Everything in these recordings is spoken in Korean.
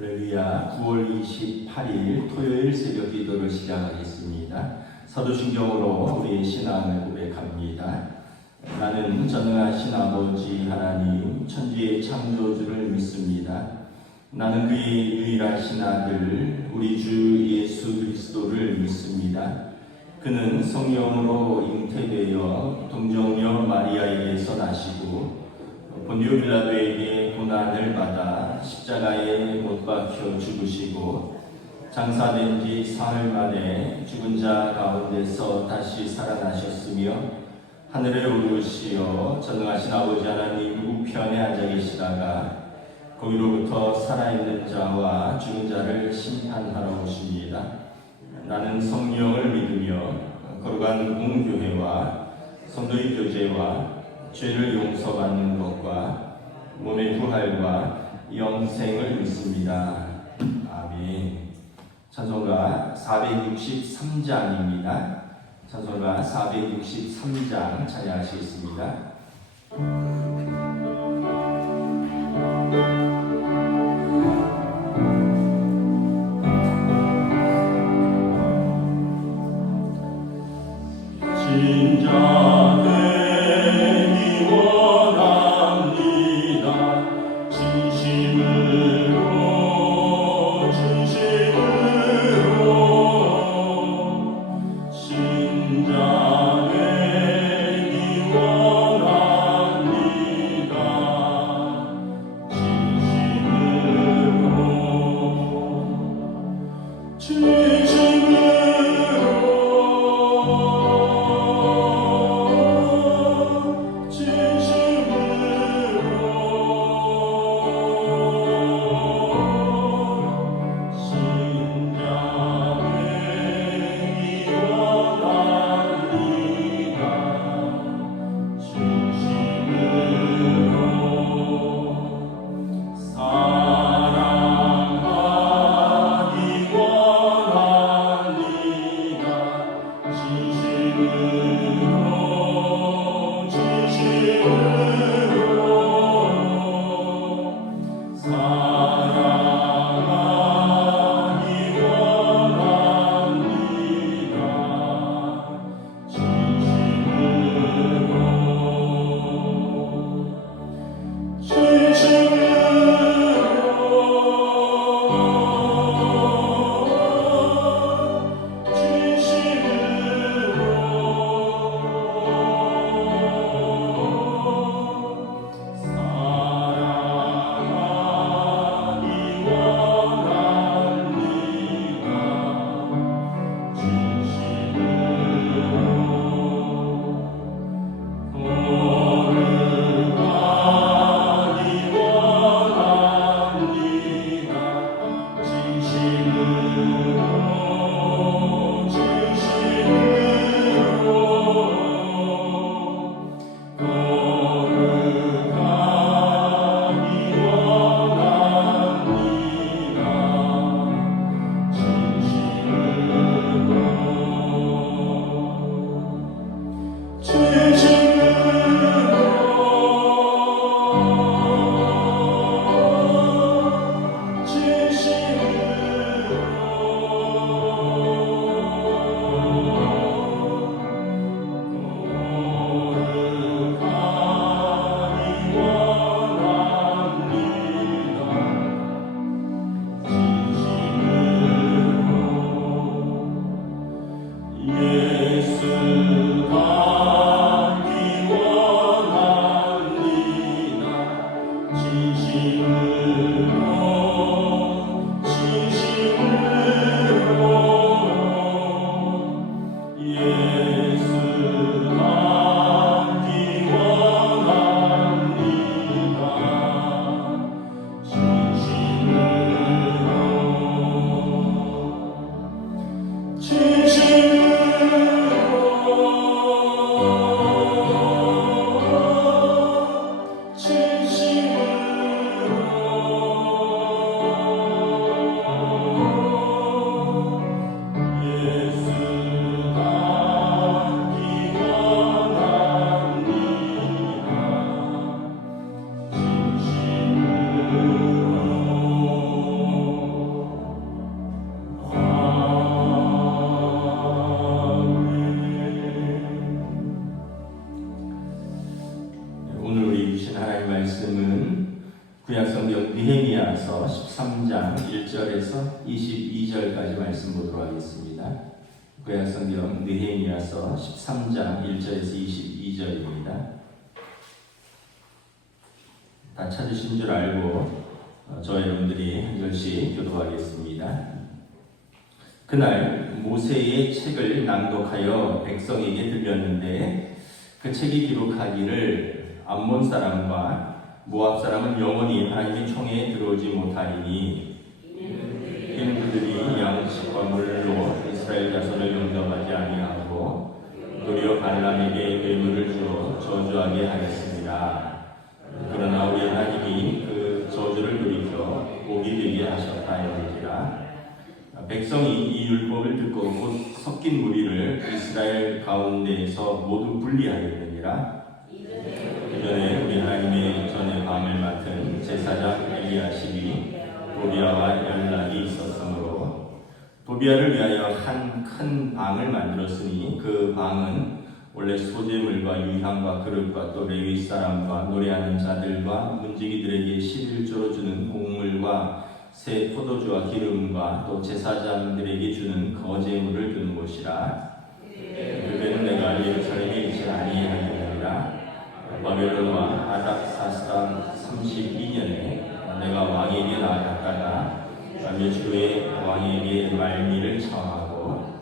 할렐루야. 9월 28일 토요일 새벽 기도를 시작하겠습니다. 사도신경으로 우리의 신앙을 고백합니다. 나는 전능하신 아버지 하나님 천지의 창조주를 믿습니다. 나는 그의 유일하신 아들 우리 주 예수 그리스도를 믿습니다. 그는 성령으로 잉태되어 동정녀 마리아에게서 나시고 본디오 빌라도에게 고난을 받아 십자가에 못 박혀 죽으시고 장사된 지 사흘 만에 죽은 자 가운데서 다시 살아나셨으며 하늘에 오르시어 전능하신 아버지 하나님 우편에 앉아 계시다가 거기로부터 살아있는 자와 죽은 자를 심판하러 오십니다. 나는 성령을 믿으며 거룩한 공교회와 성도의 교제와 죄를 용서받는 것과 몸의 부활과 영생을 믿습니다. 아멘. 찬송가 463장입니다. 찬송가 463장 찬양하시겠습니다. 진짜 되기 원합니다. 느헤미야서 13장 1절에서 22절까지 말씀 보도록 하겠습니다. 구약성경 느헤미야서 13장 1절에서 22절입니다. 다 찾으신 줄 알고 저와 여러분들이 한 절씩 교독하겠습니다. 그날 모세의 책을 낭독하여 백성에게 들렸는데 그 책이 기록하기를 암몬 사람과 모압 사람은 영원히 하나님의 총회에 들어오지 못하리니 이는 그들이 양식과 물로 이스라엘 자손을 용접하지 아니하고 도리어 발람에게 뇌물을 주어 저주하게 하였습니다. 그러나 우리 하나님이 그 저주를 돌이켜 복이 되게 하셨다 하였느니라. 백성이 이 율법을 듣고 곧 섞인 무리를 이스라엘 가운데에서 모두 분리하였느니라. 이전에 우리 하나님의 전의 밤을 맡은 제사장 엘리야십이 도비아와 연락이 있었으므로 도비아를 위하여 한 큰 방을 만들었으니 그 방은 원래 소재물과 유향과 그릇과 또 레위 사람과 노래하는 자들과 문지기들에게 11조로 주는 곡물과 새 포도주와 기름과 또 제사장들에게 주는 거제물을 두는 곳이라. 그때는 내가 예루살렘에 있지 아니하였느니라. 바벨론과 아닥사스다 32년에 내가 왕에게 나아갔다가 며칠 후에 왕에게 말미를 청하고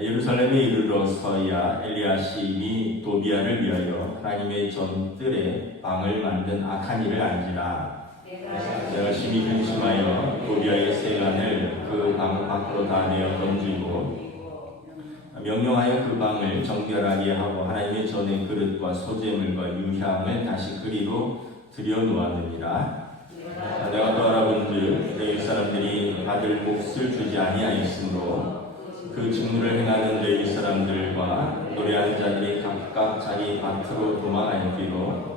예루살렘에 이르러서야 엘리야십이 도비아를 위하여 하나님의 전뜰에 방을 만든 악한 일을 안지라. 내가 심히 근심하여 도비아의 세간을 그 방 밖으로 다 내어 던지고 명령하여 그 방을 정결하게 하고 하나님의 전의 그릇과 소재물과 유향을 다시 그리로 들여놓았느니라. 내가 또 알아본즉 레위 사람들이 받을 몫을 주지 아니하였으므로 그 직무를 행하는 레위 사람들과 노래하는 자들이 각각 자기 밭으로 도망하였기로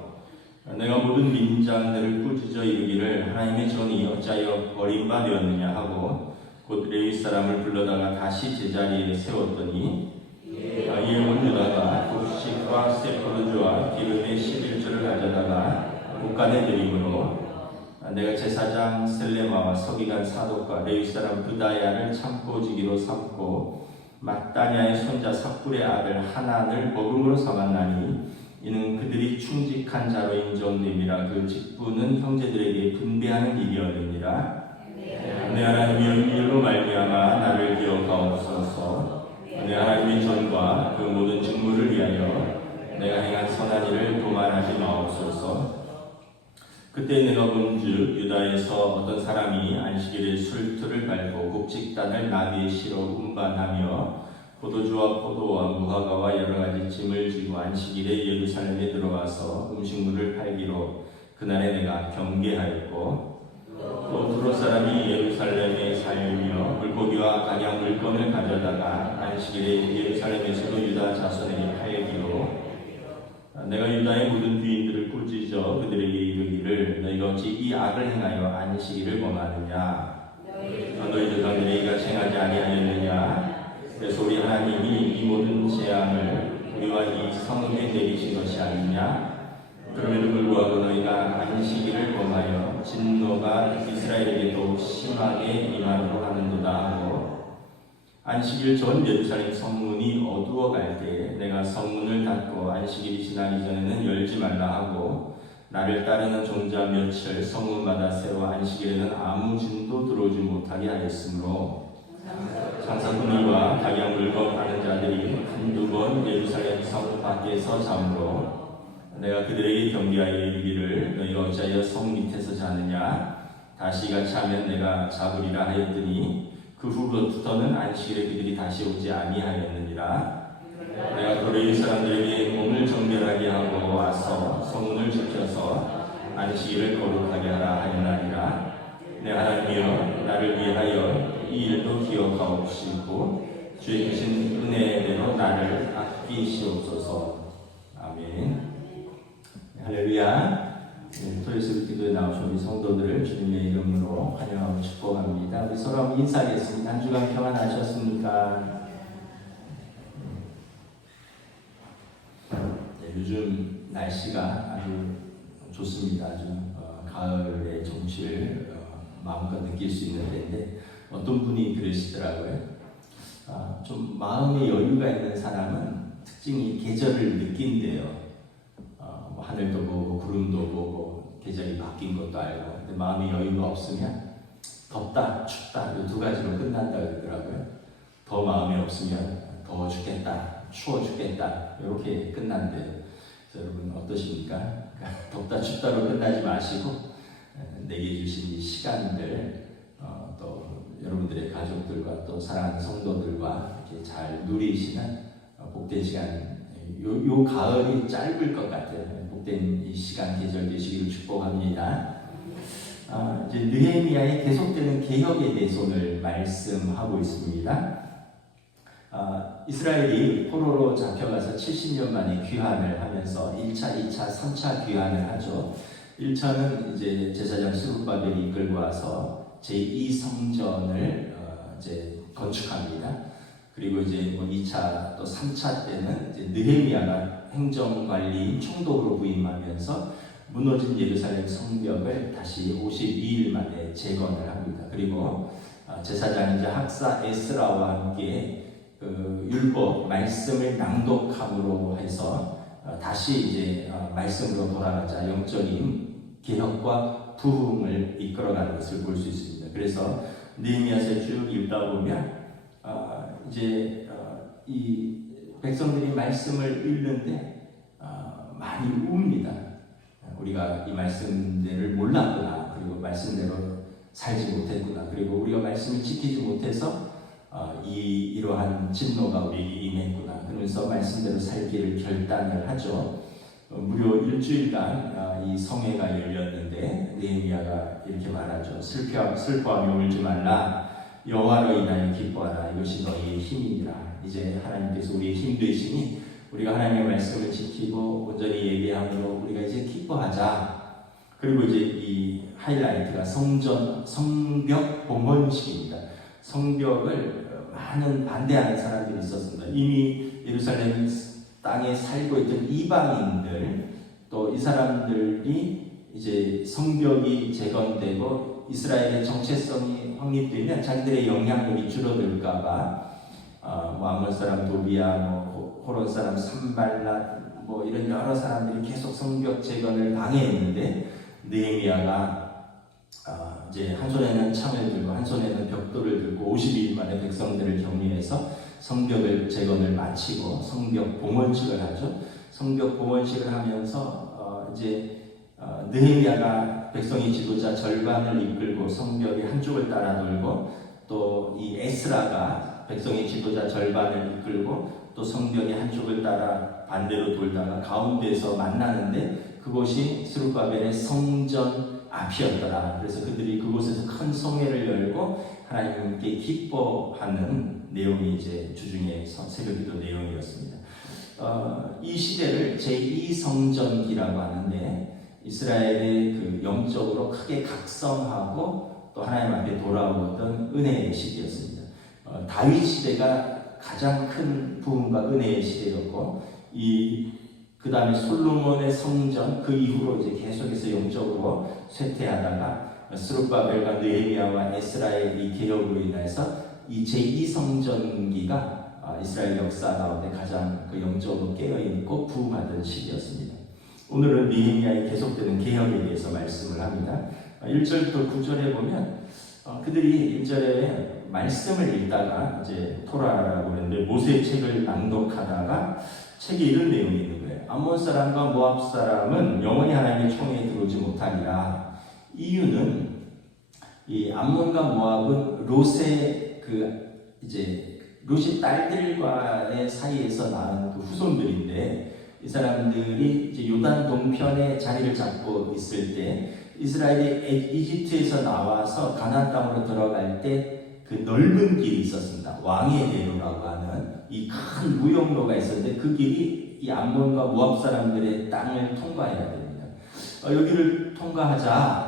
내가 모든 민장들을 꾸짖어 이르기를 하나님의 전이 어찌하여 버림받았느냐 하고 곧 레위 사람을 불러다가 다시 제자리에 세웠더니 이에 온 유다가 곡식과 새 포도주와 기름의 11조를 가져다가 곳간에 드림으로 내가 제사장 셀레마와 서기관 사독과 레위 사람 부다야를 참고지기로 삼고 mat다냐의 손자 삭불의 아들 하난을 먹음으로 삼았나니 이는 그들이 충직한 자로 인정됨이라. 그 직분은 형제들에게 분배하는 일이었느니라. 내 하나님의 일로 말미암아 나를 기억하옵소서. 내 하나님의 전과 그 모든 직무를 위하여 내가 행한 선한 일을 도말하지 마옵소서. 그때 내가 본즉 유다에서 어떤 사람이 안식일에 술틀을 밟고 곡식단을 나귀에 실어 운반하며 포도주와 포도와 무화과와 여러 가지 짐을 지고 안식일에 예루살렘에 들어와서 음식물을 팔기로 그날에 내가 경계하였고 또 두로 사람이 예루살렘에 살며 물고기와 각양 물건을 가져다가 안식일에 예루살렘에서도 유다 자손에게 팔기로 내가 유다의 모든 귀인들을 꾸짖어 그들에게 이르기를 너희가 어찌 이 악을 행하여 안식일을 범하느냐. 너희 조상들이 이같이 행하지 아니하였느냐. 그래서 우리 하나님이 이 모든 재앙을 우리와 이 성읍에 내리신 것이 아니냐. 그럼에도 불구하고 너희가 안식일을 범하여 진노가 이스라엘에게 더욱 심하게 임하도록 하는도다 하고 안식일 전 예루살렘 성문이 어두워갈 때에 내가 성문을 닫고 안식일이 지나기 전에는 열지 말라 하고 나를 따르는 종자 며칠 성문마다 새로 안식일에는 아무 진도 들어오지 못하게 하였으므로 장사꾼들과 각양 물건 파는 자들이 한두 번 예루살렘 성 밖에서 잠으로 내가 그들에게 경계하여 이르기를 너희가 어찌하여 성 밑에서 자느냐. 다시 이같이 하면 내가 잡으리라 하였더니 그 후부터는 안식일에 그들이 다시 오지 아니하였느니라. 내가 또 레위 사람들에게 몸을 정결하게 하고 와서 성문을 지켜서 안식일을 거룩하게 하라 하였나니라. 내 하나님이여 나를 위하여 이 일도 기억하옵시고 주의 주신 은혜대로 나를 아끼시옵소서. 아멘. 할렐루야. 토요일 기도에 나오신 우리 성도들을 주님의 이름으로 환영하고 축복합니다. 우리 서로 한번 인사하겠습니다. 한 주간 평안하셨습니까? 네, 요즘 날씨가 아주 좋습니다. 아주 가을의 정취를 마음껏 느낄 수 있는 데인데 어떤 분이 그러시더라고요. 좀 마음의 여유가 있는 사람은 특징이 계절을 느낀대요. 뭐 하늘도 보고 구름도 보고 계절이 바뀐 것도 알고. 근데 마음의 여유가 없으면 덥다, 춥다 이 두 가지로 끝난다 그러더라고요. 더 마음이 없으면 더워 죽겠다, 추워 죽겠다 이렇게 끝난대요. 여러분 어떠십니까? 덥다 춥다로 끝나지 마시고 내게 주신 이 시간들 또 여러분들의 가족들과 또 사랑하는 성도들과 이렇게 잘 누리시는 복된 시간. 요 가을이 짧을 것 같아요. 복된 이 시간 계절 되시기를 축복합니다. 이제 느헤미야의 계속되는 개혁에 대해서 오늘 말씀하고 있습니다. 이스라엘이 포로로 잡혀가서 70년 만에 귀환을 하면서 1차, 2차, 3차 귀환을 하죠. 1차는 이제 제사장 스룹바벨이 이끌고 와서 제2성전을 이제 건축합니다. 그리고 이제 뭐 2차 또 3차 때는 이제 느헤미야가 행정관리인 총독으로 부임하면서 무너진 예루살렘 성벽을 다시 52일 만에 재건을 합니다. 그리고 제사장이자 학사 에스라와 함께 그 율법 말씀을 낭독함으로 해서 다시 이제 말씀으로 돌아가자 영적인 개혁과 부흥을 이끌어가는 것을 볼 수 있습니다. 그래서 느헤미야서 쭉 읽다 보면 이제 이 백성들이 말씀을 읽는데 많이 웁니다. 우리가 이 말씀들을 몰랐구나, 그리고 말씀대로 살지 못했구나, 그리고 우리가 말씀을 지키지 못해서 이러한 진노가 우리에게 임했구나, 그러면서 말씀대로 살기를 결단을 하죠. 무려 일주일간 이 성회가 열렸는데 느헤미야가 이렇게 말하죠. 슬퍼하며 울지 말라. 여호와로 인하여 기뻐하라. 이것이 너희의 힘이니라. 이제 하나님께서 우리의 힘 되시니 우리가 하나님의 말씀을 지키고 온전히 예배함으로 우리가 이제 기뻐하자. 그리고 이제 이 하이라이트가 성벽 봉헌식입니다. 성벽을 많은 반대하는 사람들이 있었습니다. 이미 예루살렘 땅에 살고 있던 이방인들, 또 이 사람들이 이제 성벽이 재건되고 이스라엘의 정체성이 확립되면 자기들의 영향력이 줄어들까봐 뭐 아몬 사람 도비야, 뭐 호론 사람 산발랏, 뭐 이런 여러 사람들이 계속 성벽 재건을 방해했는데 느헤미야가 이제 한 손에는 창을 들고 한 손에는 벽돌을 들고 52일 만에 백성들을 격려해서 성벽을 재건을 마치고 성벽 봉헌식을 하죠. 성벽 봉헌식을 하면서 이제 느헤미야가 백성의 지도자 절반을 이끌고 성벽의 한쪽을 따라 돌고, 또 이 에스라가 백성의 지도자 절반을 이끌고 또 성벽의 한쪽을 따라 반대로 돌다가 가운데서 만나는데 그곳이 스룹바벨의 성전 앞이었더라. 그래서 그들이 그곳에서 큰 성회를 열고 하나님께 기뻐하는 내용이 이제 주중의 새벽기도 내용이었습니다. 이 시대를 제2성전기라고 하는데 이스라엘의 그 영적으로 크게 각성하고 또 하나님 앞에 돌아오던 은혜의 시대였습니다. 다윗 시대가 가장 큰 부흥과 은혜의 시대였고, 그 다음에 솔로몬의 성전, 그 이후로 이제 계속해서 영적으로 쇠퇴하다가 스룹바벨과 느헤미야와 에스라의 이 개혁으로 인해서 이 제2성전기가 이스라엘 역사 가운데 가장 그 영적으로 깨어있고 부흥하던 시기였습니다. 오늘은 느헤미야의 계속되는 개혁에 대해서 말씀을 합니다. 1절부터 9절에 보면 그들이 1절에 말씀을 읽다가 이제 토라라고 하는데 모세의 책을 낭독하다가 책에 이런 내용이 있는 거예요. 암몬 사람과 모압 사람은 영원히 하나님의 총회에 들어오지 못하리라. 이유는 이 암몬과 모압은 롯의 롯의 딸들과의 사이에서 낳은 그 후손들인데, 이 사람들이 이제 요단 동편에 자리를 잡고 있을 때 이스라엘이 이집트에서 나와서 가나안 땅으로 들어갈 때 그 넓은 길이 있었습니다. 왕의 대로라고 하는 이 큰 무역로가 있었는데 그 길이 이 암몬과 모압 사람들의 땅을 통과해야 됩니다. 여기를 통과하자.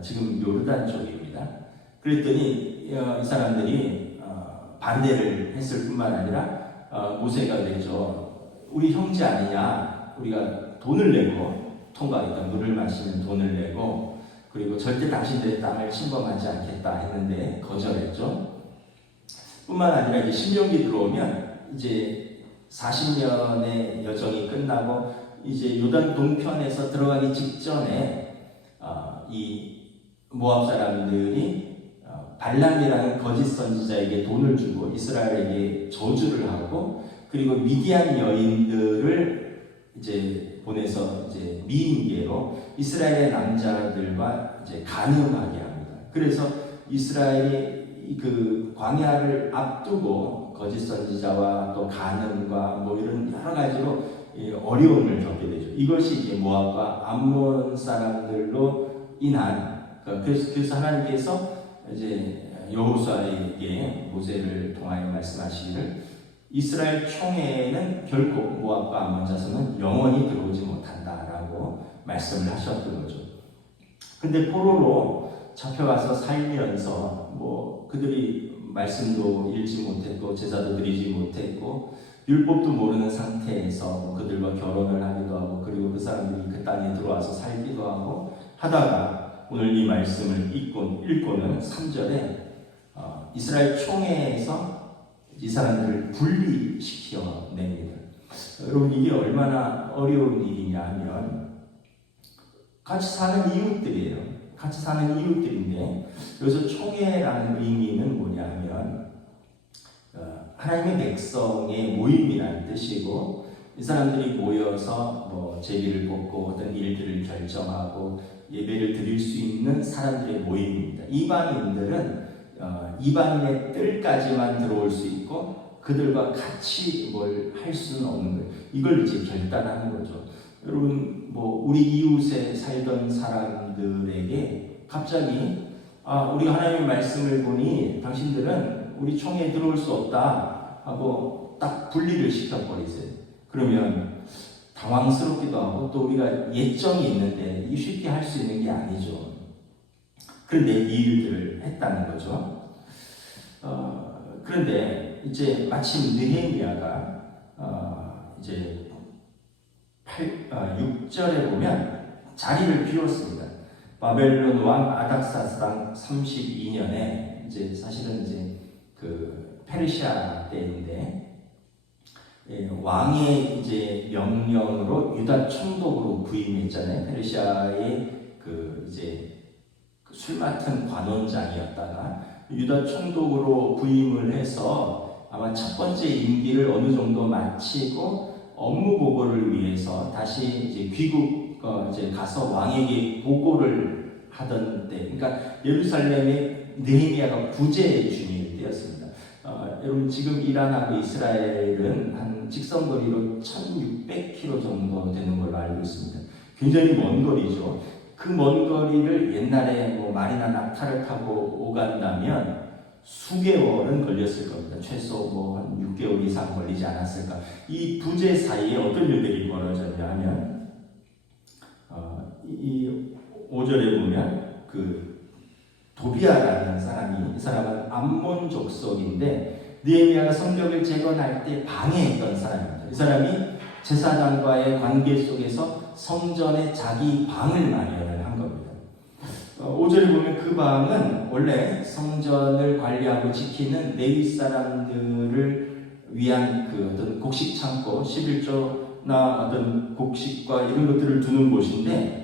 지금 요르단 쪽입니다. 그랬더니 이 사람들이 반대를 했을 뿐만 아니라 모세가 그랬죠. 우리 형제 아니냐? 우리가 돈을 내고 통과하겠다. 물을 마시면 돈을 내고 그리고 절대 당신들의 땅을 침범하지 않겠다 했는데 거절했죠. 뿐만 아니라 이제 신명기 들어오면 이제 40년의 여정이 끝나고 이제 요단 동편에서 들어가기 직전에 이 모압 사람들이 발람이라는 거짓 선지자에게 돈을 주고 이스라엘에게 저주를 하고 그리고 미디안 여인들을 이제 보내서 이제 미인계로 이스라엘의 남자들과 이제 간음하게 합니다. 그래서 이스라엘이 그 광야를 앞두고 거짓 선지자와 또 간음과 뭐 이런 여러 가지로 어려움을 겪게 되죠. 이것이 이제 모압과 암몬 사람들로 인한 그래서 하나님께서 이제 여호수아에게 모세를 통하여 말씀하시기를 이스라엘 총회에는 결코 모압과 암몬 자손은 영원히 들어오지 못한다라고 말씀을 하셨던 거죠. 근데 포로로 잡혀가서 살면서 뭐 그들이 말씀도 읽지 못했고 제사도 드리지 못했고 율법도 모르는 상태에서 그들과 결혼을 하기도 하고 그리고 그 사람들이 그 땅에 들어와서 살기도 하고 하다가 오늘 이 말씀을 읽고는 3절에 이스라엘 총회에서 이 사람들을 분리시켜 냅니다. 여러분 이게 얼마나 어려운 일이냐 하면 같이 사는 이웃들이에요. 같이 사는 이웃들인데 여기서 총회라는 의미는 뭐냐 하면 하나님의 백성의 모임이라는 뜻이고 이 사람들이 모여서 뭐 제비를 뽑고 어떤 일들을 결정하고 예배를 드릴 수 있는 사람들의 모임입니다. 이방인들은 이방인의 뜰까지만 들어올 수 있고 그들과 같이 뭘 할 수는 없는 거예요. 이걸 이제 결단하는 거죠. 여러분 뭐 우리 이웃에 살던 사람들에게 갑자기 우리 하나님의 말씀을 보니 당신들은 우리 총회에 들어올 수 없다 하고 딱 분리를 시켜버리세요. 그러면 당황스럽기도 하고 또 우리가 예정이 있는데 쉽게 할 수 있는 게 아니죠. 그런데 이 일들을 했다는 거죠. 그런데 이제 마침 느헤미야가 이제 6절에 보면 자리를 비웠습니다. 바벨론 왕 아닥사스당 32년에 이제 사실은 이제 그 페르시아 때인데 왕의 이제 명령으로 유다 총독으로 부임했잖아요. 페르시아의 그 이제 술 맡은 관원장이었다가 유다 총독으로 부임을 해서 아마 첫 번째 임기를 어느 정도 마치고 업무 보고를 위해서 다시 이제 귀국 이제 가서 왕에게 보고를 하던 때, 그러니까 예루살렘의 느헤미야가 구제 중일 때였습니다. 여러분 지금 이란하고 이스라엘은 한 직선거리로 1,600km 정도 되는 걸로 알고 있습니다. 굉장히 먼 거리죠. 그 먼 거리를 옛날에 뭐 말이나 낙타를 타고 오간다면 수개월은 걸렸을 겁니다. 최소 뭐 한 6개월 이상 걸리지 않았을까. 이 부재 사이에 어떤 일들이 벌어졌냐 하면 이 5절에 보면 그 도비아라는 사람이, 이 사람은 암몬 족속인데 느헤미야가 성벽을 재건할 때 방해했던 사람입니다. 이 사람이 제사장과의 관계 속에서 성전에 자기 방을 마련을 한 겁니다. 5절에 보면 그 방은 원래 성전을 관리하고 지키는 레위 사람들을 위한 그 어떤 곡식 창고, 11조나 어떤 곡식과 이런 것들을 두는 곳인데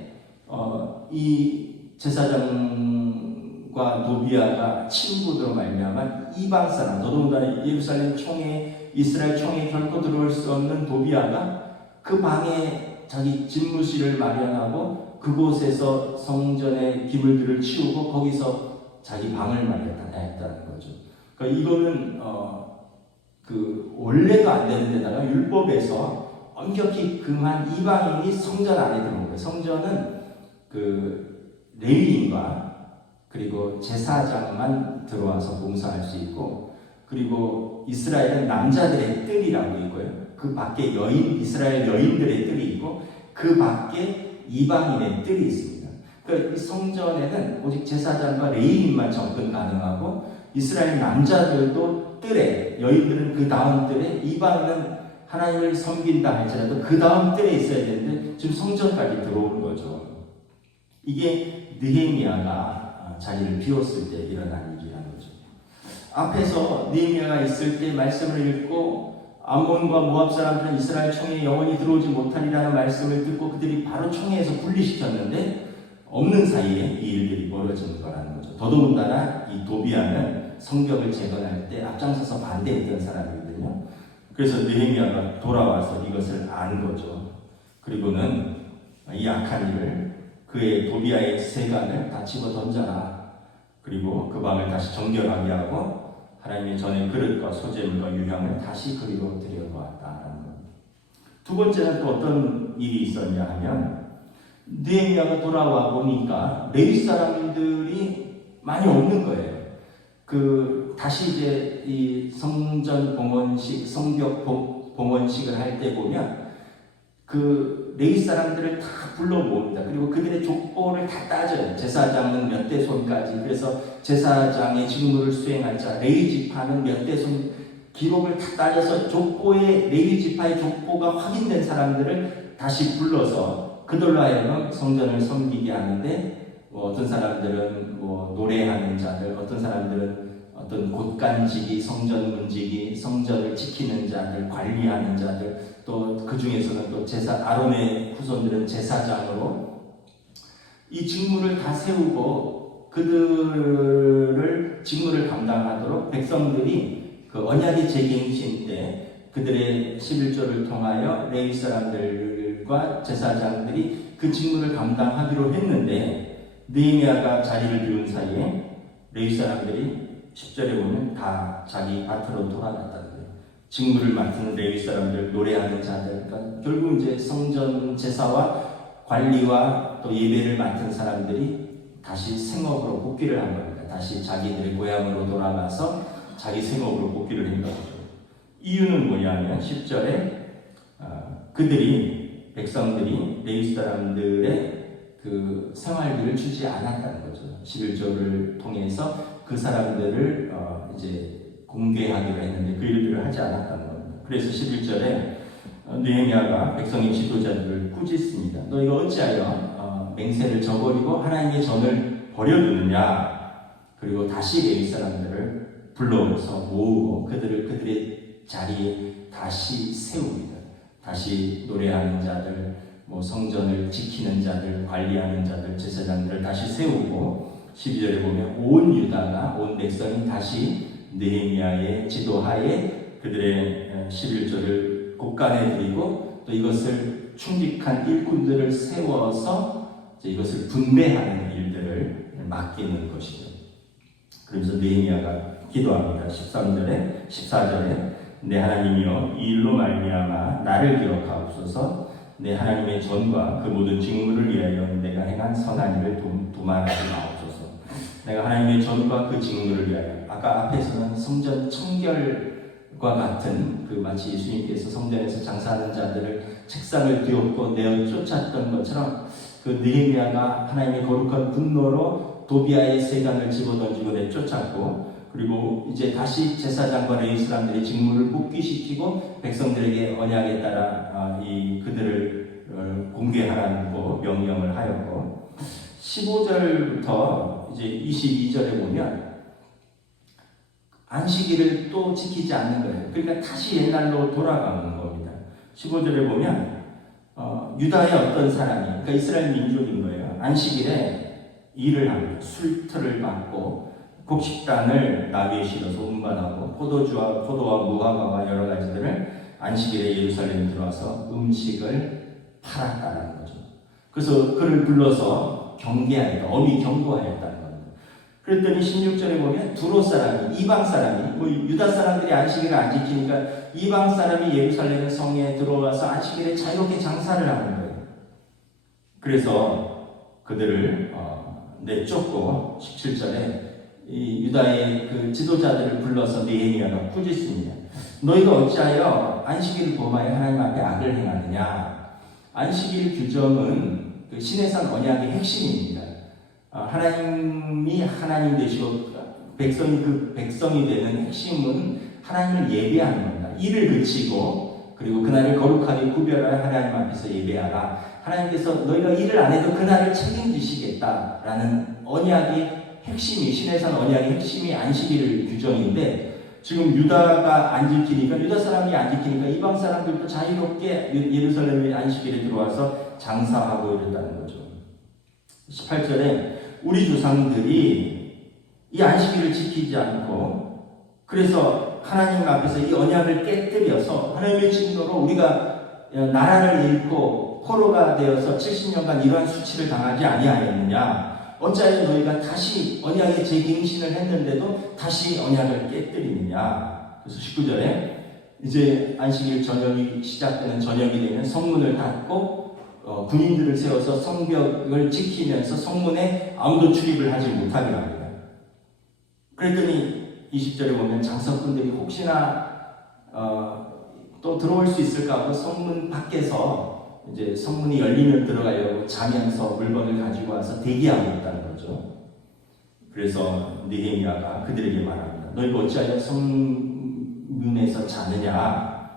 이 제사장과 도비아가 친구로 말미암아 이방 사람, 더더군다나 예루살렘 총회, 이스라엘 총회에 결코 들어올 수 없는 도비아가 그 방에 자기 집무실을 마련하고 그곳에서 성전의 기물들을 치우고 거기서 자기 방을 마련했다는 거죠. 그러니까 이거는 그 원래도 안 되는 데다가 율법에서 엄격히 금한 이방인이 성전 안에 들어온 거예요. 성전은 그 레위인과 그리고 제사장만 들어와서 봉사할 수 있고, 그리고 이스라엘은 남자들의 뜰이라고 있고요. 그 밖에 이스라엘 여인들의 뜰이 있고, 그 밖에 이방인의 뜰이 있습니다. 그러니까 이 성전에는 오직 제사장과 레위인만 접근 가능하고, 이스라엘 남자들도 뜰에, 여인들은 그 다음 뜰에, 이방인은 하나님을 섬긴다 할지라도 그 다음 뜰에 있어야 되는데 지금 성전까지 들어오는 거죠. 이게 느헤미야가 자리를 비웠을 때 일어난 일이라는 거죠. 앞에서 느헤미야가 있을 때 말씀을 읽고 암몬과 모압 사람들은 이스라엘 총회에 영원히 들어오지 못하리라는 말씀을 듣고 그들이 바로 총회에서 분리시켰는데 없는 사이에 이 일들이 벌어지는 거라는 거죠. 더더군다나 이 도비아는 성벽을 재건할 때 앞장서서 반대했던 사람이거든요. 그래서 느헤미야가 돌아와서 이것을 안 거죠. 그리고는 이 악한 일을 그의 도비아의 세간을 다 집어 던져라. 그리고 그 방을 다시 정결하게 하고 하나님의 전의 그릇과 소재물과 유향을 다시 그리로 들여놓았다라는 겁니다. 두 번째는 또 어떤 일이 있었냐 하면 느헤미야가 돌아와 보니까 레위 사람들이 많이 없는 거예요. 다시 이제 이 성전 봉헌식, 성벽 봉헌식을 할 때 보면 그 레위 사람들을 다 불러 모읍니다. 그리고 그들의 족보를 다 따져요. 제사장은 몇 대 손까지. 그래서 제사장의 직무를 수행할 자, 레위 지파는 몇 대 손 기록을 다 따져서 족보에 레위 지파의 족보가 확인된 사람들을 다시 불러서 그들로 하여금 성전을 섬기게 하는데 어떤 사람들은 노래하는 자들, 어떤 사람들은 어떤 곳간지기, 성전 문지기, 성전을 지키는 자들, 관리하는 자들, 또 그 중에서는 또 아론의 후손들은 제사장으로 이 직무를 다 세우고 그들을 직무를 감당하도록 백성들이 그 언약의 재갱신 때 그들의 11조를 통하여 레위 사람들과 제사장들이 그 직무를 감당하기로 했는데 느헤미야가 자리를 비운 사이에 레위 사람들이 10절에 보면 다 자기 밭으로 돌아갔다는 거예요. 직무를 맡은 레위 사람들, 노래하는 자들, 그러니까 결국 이제 성전 제사와 관리와 또 예배를 맡은 사람들이 다시 생업으로 복귀를 한 겁니다. 다시 자기들의 고향으로 돌아가서 자기 생업으로 복귀를 한 거죠. 이유는 뭐냐면 10절에 백성들이 레위 사람들의 그 생활비를 주지 않았다는 거죠. 11조를 통해서 그 사람들을 이제 공개하기로 했는데 그 일들을 하지 않았다는 겁니다. 그래서 11절에 느헤미야가 백성의 지도자들을 꾸짖습니다. 너희가 어찌하여 맹세를 저버리고 하나님의 전을 버려두느냐. 그리고 다시 레위 사람들을 불러서 모으고 그들의 자리에 다시 세웁니다. 다시 노래하는 자들, 성전을 지키는 자들, 관리하는 자들, 제사장들을 다시 세우고 12절에 보면 온 유다가, 온 백성이 다시 느헤미야의 지도하에 그들의 11조를 곳간에 드리고 또 이것을 충직한 일꾼들을 세워서 이것을 분배하는 일들을 맡기는 것이죠. 그래서 느헤미야가 기도합니다. 13절에, 14절에 내 하나님이여 이 일로 말미암아 나를 기억하옵소서. 내 하나님의 전과 그 모든 직무를 위하여 내가 행한 선한 일을 도말하지 마옵소서. 내가 하나님의 전과 그 직무를 위하여, 아까 앞에서는 성전 청결과 같은 마치 예수님께서 성전에서 장사하는 자들을 책상을 뒤엎고 내어 쫓았던 것처럼 그 느헤미야가 하나님의 거룩한 분노로 도비아의 세간을 집어던지고 내쫓았고, 그리고 이제 다시 제사장과 레위 사람들의 직무를 복귀시키고 백성들에게 언약에 따라 그들을 공개하라고 명령을 하였고, 15절부터 이제 22절에 보면 안식일을 또 지키지 않는 거예요. 그러니까 다시 옛날로 돌아가는 겁니다. 15절에 보면 유다의 어떤 사람이, 그러니까 이스라엘 민족인 거예요. 안식일에 일을 합니다. 술틀을 받고 곡식단을 나귀에 실어서 운반하고 포도와 무화과와 여러 가지들을 안식일에 예루살렘에 들어와서 음식을 팔았다는 거죠. 그래서 그를 불러서 경계하였다, 엄히 경고하였다는 겁니다. 그랬더니 16절에 보면 두로 사람이, 이방 사람이, 유다 사람들이 안식일을 안 지키니까 이방 사람이 예루살렘 성에 들어와서 안식일에 자유롭게 장사를 하는 거예요. 그래서 그들을 내쫓고 17절에 이 유다의 그 지도자들을 불러서 느헤미야가 꾸짖습니다. 너희가 어찌하여 안식일을 범하여 하나님 앞에 악을 행하느냐. 안식일 규정은 그 신해산 언약의 핵심입니다. 하나님이 하나님 되시고 백성이 되는 핵심은 하나님을 예배하는 겁니다. 일을 그치고 그리고 그날을 거룩하게 구별하여 하나님 앞에서 예배하라. 하나님께서 너희가 일을 안 해도 그날을 책임지시겠다라는 언약의 핵심이, 신에서는 언약의 핵심이 안식일 규정인데, 지금 유다가 안 지키니까, 유다 사람이 안 지키니까 이방 사람들도 자유롭게 예루살렘의 안식일에 들어와서 장사하고 이랬다는 거죠. 18절에 우리 조상들이 이 안식일을 지키지 않고, 그래서 하나님 앞에서 이 언약을 깨뜨려서 하나님의 진노로 우리가 나라를 잃고 포로가 되어서 70년간 이러한 수치를 당하지 아니하였느냐? 어찌하여 너희가 다시 언약의 재갱신을 했는데도 다시 언약을 깨뜨리느냐? 그래서 19절에 이제 안식일 저녁이 시작되는 저녁이 되면 성문을 닫고 군인들을 세워서 성벽을 지키면서 성문에 아무도 출입을 하지 못하게 합니다. 그랬더니 20절에 보면 장사꾼들이 혹시나 또 들어올 수 있을까 하고 성문 밖에서 이제 성문이 열리면 들어가려고 자면서 물건을 가지고 와서 대기하고 있다는 거죠. 그래서 느헤미야가 그들에게 말합니다. 너희가 어찌하여 성문에서 자느냐?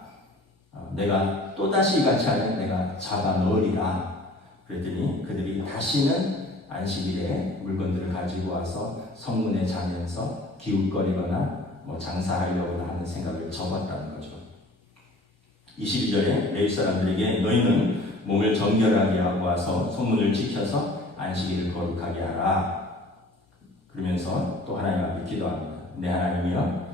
내가 또다시 같이 하면 내가 잡아 넣으리라. 그랬더니 그들이 다시는 안식일에 물건들을 가지고 와서 성문에 자면서 기웃거리거나 장사하려고 하는 생각을 접었다는 거죠. 22절에 레위 사람들에게 너희는 몸을 정결하게 하고 와서 성문을 지켜서 안식일을 거룩하게 하라. 그러면서 또 하나님 앞에 기도합니다. 내 하나님이여,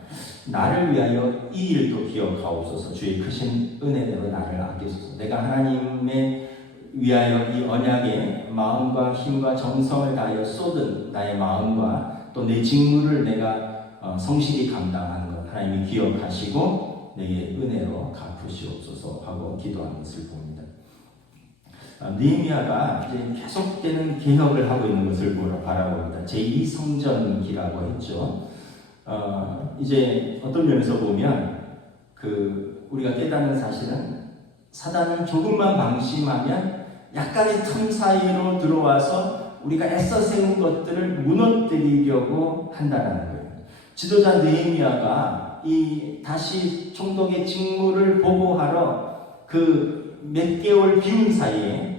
나를 위하여 이 일도 기억하옵소서. 주의 크신 은혜대로 나를 아끼소서. 내가 하나님의 위하여 이 언약에 마음과 힘과 정성을 다하여 쏟은 나의 마음과 또 내 직무를 내가 성실히 감당하는 것 하나님이 기억하시고 내게 은혜로 갚으시옵소서 하고 기도하는 것을 봅니다. 느헤미야가 이제 계속되는 개혁을 하고 있는 것을 바라봅니다. 제2성전기라고 했죠. 이제 어떤 면에서 보면 우리가 깨닫는 사실은 사단은 조금만 방심하면 약간의 틈 사이로 들어와서 우리가 애써 세운 것들을 무너뜨리려고 한다는 거예요. 지도자 느헤미야가 이 다시 총독의 직무를 보고하러 그 몇 개월 비운 사이에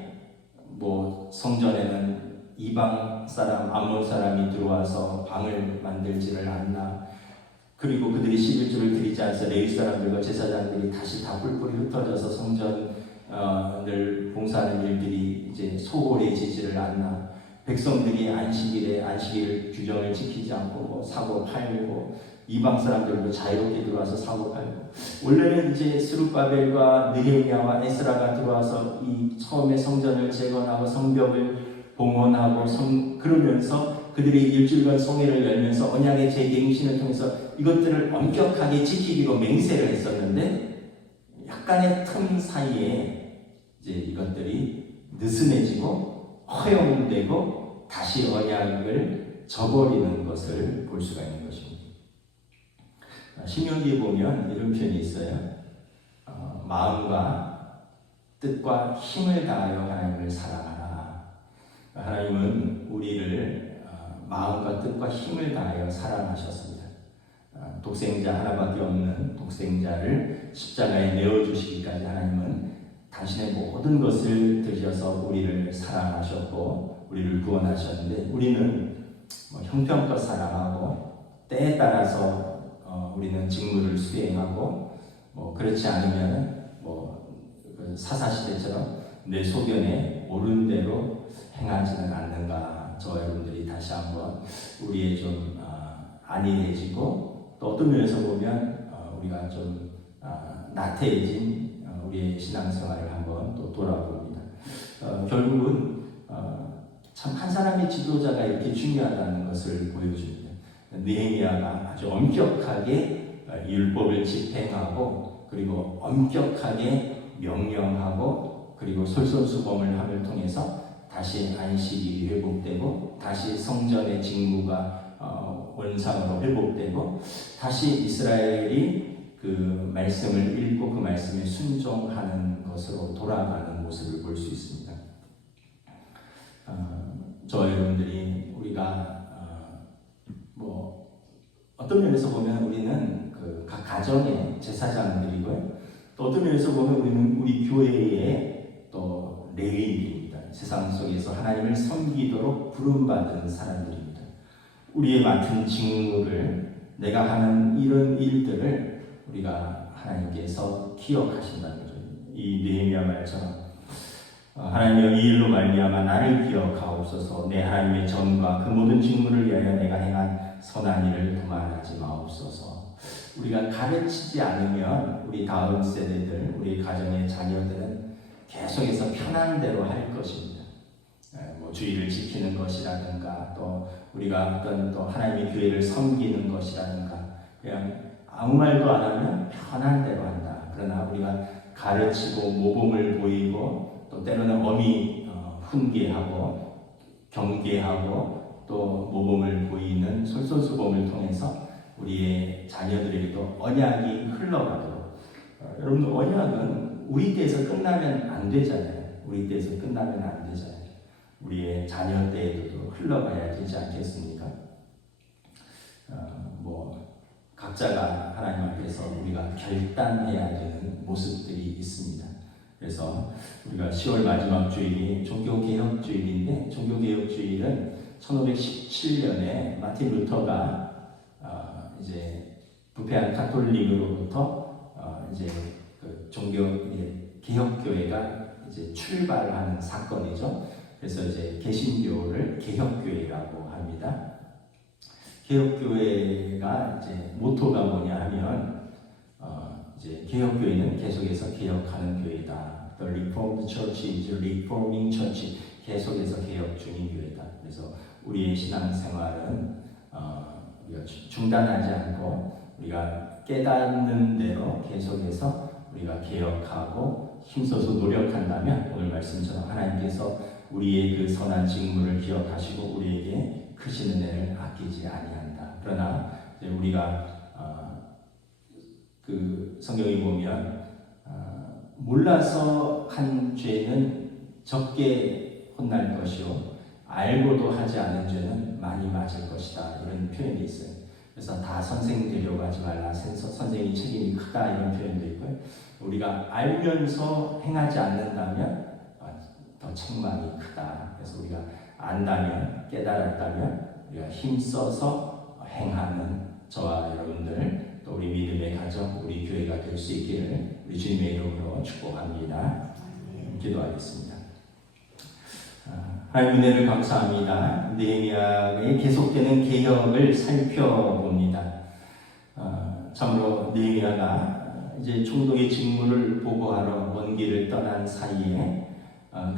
성전에는 이방 사람, 암몬 사람이 들어와서 방을 만들지를 않나, 그리고 그들이 11조를 드리지 않아서 레위 사람들과 제사장들이 다시 다 뿔뿔이 흩어져서 성전을 봉사하는 일들이 이제 소홀해지지를 않나, 백성들이 안식일 규정을 지키지 않고 사고 팔고 이방 사람들도 자유롭게 들어와서 사고 팔고, 원래는 이제 스룹바벨과 느헤미야와 에스라가 들어와서 이 처음에 성전을 재건하고 성벽을 봉헌하고 그러면서 그들이 일주일간 성회를 열면서 언약의 재갱신을 통해서 이것들을 엄격하게 지키기로 맹세를 했었는데, 약간의 틈 사이에 이제 이것들이 느슨해지고 허용되고 다시 언약을 저버리는 것을 볼 수가 있는 것입니다. 신명기에 보면 이런 표현이 있어요. 마음과 뜻과 힘을 다하여 하나님을 사랑하라. 하나님은 우리를 마음과 뜻과 힘을 다하여 사랑하셨습니다. 독생자 하나밖에 없는 독생자를 십자가에 내어주시기까지 하나님은 당신의 모든 것을 드셔서 우리를 사랑하셨고 우리를 구원하셨는데, 우리는 형편껏 사랑하고 때에 따라서 우리는 직무를 수행하고 그렇지 않으면 사사시대처럼 내 소견에 옳은 대로 행하지는 않는가. 저 여러분들이 다시 한번 우리의 좀 안일해지고, 또 어떤 면에서 보면 우리가 좀 나태해진 우리의 신앙생활을 한번 또 돌아봅니다. 결국은 참 한 사람의 지도자가 이렇게 중요하다는 것을 보여줍니다. 느헤미야가 아주 엄격하게 율법을 집행하고, 그리고 엄격하게 명령하고, 그리고 솔선수범을 함을 통해서 다시 안식이 회복되고, 다시 성전의 직무가 원상으로 회복되고, 다시 이스라엘이 그 말씀을 읽고 그 말씀에 순종하는 것으로 돌아가는 모습을 볼 수 있습니다. 저 여러분들이 우리가 어떤 면에서 보면 우리는 각 가정의 제사장들이고요. 또 어떤 면에서 보면 우리는 우리 교회의 또 레위인들입니다. 세상 속에서 하나님을 섬기도록 부름받은 사람들입니다. 우리의 맡은 직무를, 내가 하는 이런 일들을 우리가 하나님께서 기억하신다는 거죠. 이 느헤미야 말처럼 하나님여 이 일로 말미암아 나를 기억하옵소서. 내 하나님의 전과 그 모든 직무를 위하여 내가 행한 선한 일을 도말하지 마옵소서. 우리가 가르치지 않으면 우리 다음 세대들, 우리 가정의 자녀들은 계속해서 편한 대로 할 것입니다. 뭐 주의를 지키는 것이라든가, 또 우리가 어떤 또 하나님의 교회를 섬기는 것이라든가, 그냥 아무 말도 안 하면 편한 대로 한다. 그러나 우리가 가르치고 모범을 보이고, 또 때로는 엄히 훈계하고 경계하고 또 모범을 보이는 솔선수범을 통해서 우리의 자녀들에게도 언약이 흘러가도록, 여러분, 언약은 우리 때에서 끝나면 안 되잖아요. 우리 때에서 끝나면 안 되잖아요. 우리의 자녀 때에도 흘러가야 되지 않겠습니까? 각자가 하나님 앞에서 우리가 결단해야 되는 모습들이 있습니다. 그래서 우리가 10월 마지막 주일이 종교개혁주일인데, 종교개혁주일은 1517년에 마틴 루터가 이제 부패한 가톨릭으로부터 이제 그 종교 개혁교회가 이제 출발하는 사건이죠. 그래서 이제 개신교를 개혁교회라고 합니다. 개혁교회가 이제 모토가 뭐냐 하면 이제 개혁교회는 계속해서 개혁하는 교회다. The Reformed Church is Reforming Church. 계속해서 개혁 중인 교회다. 그래서 우리의 신앙생활은 우리가 중단하지 않고 우리가 깨닫는 대로 계속해서 우리가 개혁하고 힘써서 노력한다면, 오늘 말씀처럼 하나님께서 우리의 그 선한 직무를 기억하시고 우리에게 크신 은혜를 아끼지 아니한다. 그러나 이제 우리가 그 성경에 보면 몰라서 한 죄는 적게 혼날 것이요 알고도 하지 않은 죄는 많이 맞을 것이다. 이런 표현이 있어요. 그래서 다 선생 되려고 하지 말라. 선생이 책임이 크다. 이런 표현도 있고요. 우리가 알면서 행하지 않는다면 더 책망이 크다. 그래서 우리가 안다면, 깨달았다면 우리가 힘써서 행하는 저와 여러분들, 또 우리 믿음의 가정, 우리 교회가 될 수 있기를 우리 주님의 이름으로 축복합니다. 기도하겠습니다. 하나님 은혜를 감사합니다. 느헤미야의 계속되는 개혁을 살펴봅니다. 참으로 느헤미야가 이제 총독의 직무를 보고하러 먼 길을 떠난 사이에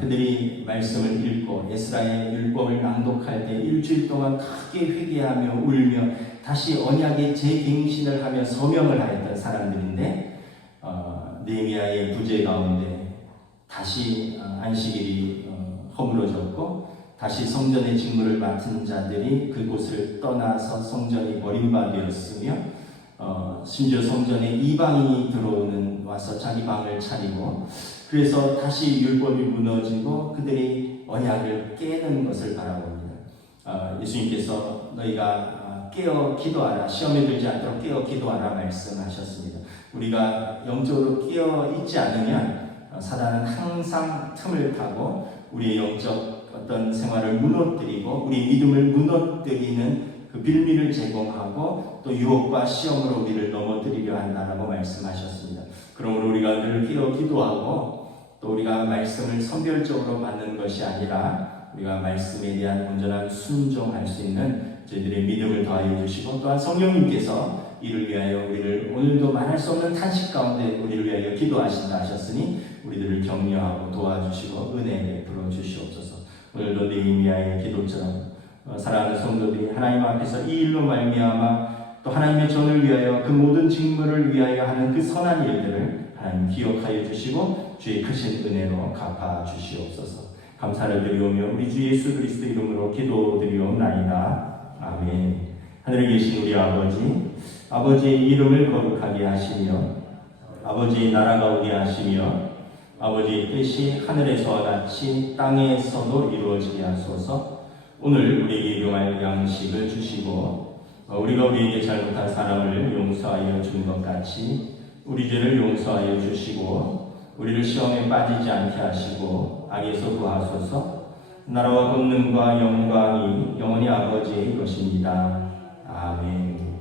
그들이 말씀을 읽고 에스라의 율법을 낭독할 때 일주일 동안 크게 회개하며 울며 다시 언약의 재갱신을 하며 서명을 하였던 사람들인데, 느헤미야의 부재 가운데 다시 안식일이 허물어졌고 다시 성전의 직무를 맡은 자들이 그곳을 떠나서 성전이 버림받았으며 심지어 성전에 이방인이 와서 자기 방을 차리고, 그래서 다시 율법이 무너지고 그들이 언약을 깨는 것을 바라봅니다. 예수님께서 너희가 깨어 기도하라, 시험에 들지 않도록 깨어 기도하라 말씀하셨습니다. 우리가 영적으로 깨어 있지 않으면 사단은 항상 틈을 타고 우리의 영적 어떤 생활을 무너뜨리고 우리 믿음을 무너뜨리는 그 빌미를 제공하고 또 유혹과 시험으로 우리를 넘어뜨리려 한다라고 말씀하셨습니다. 그러므로 우리가 늘 깨어 기도하고 또 우리가 말씀을 선별적으로 받는 것이 아니라 우리가 말씀에 대한 온전한 순종할 수 있는 저희들의 믿음을 더하여 주시고, 또한 성령님께서 이를 위하여 우리를 오늘도 말할 수 없는 탄식 가운데 우리를 위하여 기도하신다 하셨으니 우리들을 격려하고 도와주시고 은혜 베풀어 주시옵소서. 오늘도 느헤미야의 기도처럼 사랑하는 성도들이 하나님 앞에서 이 일로 말미암아 또 하나님의 전을 위하여 그 모든 직무를 위하여 하는 그 선한 일들을 하나님 기억하여 주시고 주의 크신 은혜로 갚아 주시옵소서. 감사를 드리오며 우리 주 예수 그리스도 이름으로 기도드리옵나이다. 아멘. 하늘에 계신 우리 아버지의 이름을 거룩하게 하시며 아버지의 나라가 오게 하시며 아버지의 뜻이 하늘에서와 같이 땅에서도 이루어지게 하소서. 오늘 우리에게 일용할 양식을 주시고 우리가 우리에게 잘못한 사람을 용서하여 준 것 같이 우리 죄를 용서하여 주시고 우리를 시험에 빠지지 않게 하시고 악에서 구하소서. 나라와 권능과 영광이 영원히 아버지의 것입니다. 아멘.